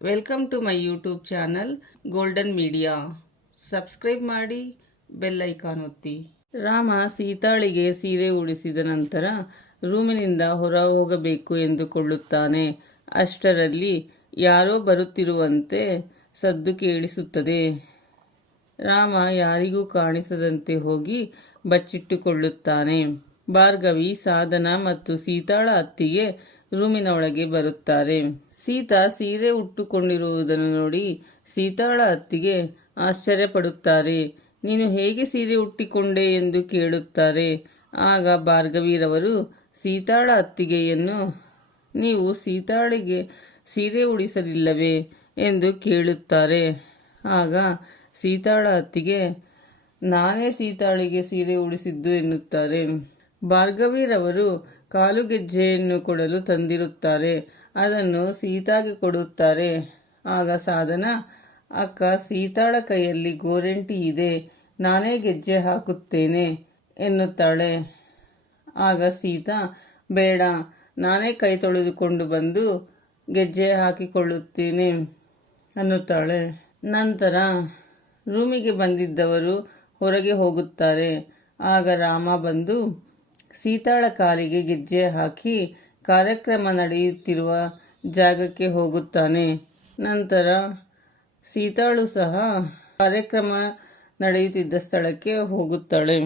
Welcome to my YouTube channel Golden Media. Subscribe ಮಾಡಿ, bell icon ಒತ್ತಿ. ರಾಮ ಸೀತಾಳಿಗೆ ಸೀರೆ ಉಡಿಸಿದ ನಂತರ ರೂಮಿನಿಂದ ಹೊರ ಹೋಗಬೇಕು ಎಂದುಕೊಳ್ಳುತ್ತಾನೆ. ಅಷ್ಟರಲ್ಲಿ ಯಾರೋ ಬರುತ್ತಿರುವಂತೆ ಸದ್ದು ಕೇಳಿಸುತ್ತದೆ. ರಾಮ ಯಾರಿಗೂ ಕಾಣಿಸದಂತೆ ಹೋಗಿ ಬಚ್ಚಿಟ್ಟುಕೊಳ್ಳುತ್ತಾನೆ. ಭಾರ್ಗವಿ, ಸಾಧನ ಮತ್ತು ಸೀತಾಳ ಅತ್ತಿಗೆ ರೂಮಿನ ಒಳಗೆ ಬರುತ್ತಾರೆ. ಸೀತಾ ಸೀರೆ ಉಟ್ಟುಕೊಂಡಿರುವುದನ್ನು ನೋಡಿ ಸೀತಾಳ ಅತ್ತಿಗೆ ಆಶ್ಚರ್ಯಪಡುತ್ತಾರೆ. ನೀನು ಹೇಗೆ ಸೀರೆ ಉಟ್ಟಿಕೊಂಡೆ ಎಂದು ಕೇಳುತ್ತಾರೆ. ಆಗ ಭಾರ್ಗವಿರವರು ಸೀತಾಳ ಅತ್ತಿಗೆಯನ್ನು, ನೀವು ಸೀತಾಳಿಗೆ ಸೀರೆ ಉಡಿಸಲಿಲ್ಲವೇ ಎಂದು ಕೇಳುತ್ತಾರೆ. ಆಗ ಸೀತಾಳ ಅತ್ತಿಗೆ, ನಾನೇ ಸೀತಾಳಿಗೆ ಸೀರೆ ಉಡಿಸಿದ್ದು ಎನ್ನುತ್ತಾರೆ. ಭಾರ್ಗವಿರವರು ಕಾಲುಗೆಜ್ಜೆಯನ್ನು ಕೊಡಲು ತಂದಿರುತ್ತಾರೆ. ಅದನ್ನು ಸೀತಾಗೆ ಕೊಡುತ್ತಾರೆ. ಆಗ ಸಾಧನ, ಅಕ್ಕ, ಸೀತಾಳ ಕೈಯಲ್ಲಿ ಗೋರಂಟಿ ಇದೆ, ನಾನೇ ಗೆಜ್ಜೆ ಹಾಕುತ್ತೇನೆ ಎನ್ನುತ್ತಾಳೆ. ಆಗ ಸೀತಾ, ಬೇಡ, ನಾನೇ ಕೈ ತೊಳೆದುಕೊಂಡು ಬಂದು ಗೆಜ್ಜೆ ಹಾಕಿಕೊಳ್ಳುತ್ತೇನೆ ಅನ್ನುತ್ತಾಳೆ. ನಂತರ ರೂಮಿಗೆ ಬಂದಿದ್ದವರು ಹೊರಗೆ ಹೋಗುತ್ತಾರೆ. ಆಗ ರಾಮ ಬಂದು ಸೀತಾಳ ಕಾಲಿಗೆ ಗೆಜ್ಜೆ ಹಾಕಿ ಕಾರ್ಯಕ್ರಮ ನಡೆಯುತ್ತಿರುವ ಜಾಗಕ್ಕೆ ಹೋಗುತ್ತಾನೆ. ನಂತರ ಸೀತಾಳು ಸಹ ಕಾರ್ಯಕ್ರಮ ನಡೆಯುತ್ತಿದ್ದ ಸ್ಥಳಕ್ಕೆ ಹೋಗುತ್ತಾಳೆ.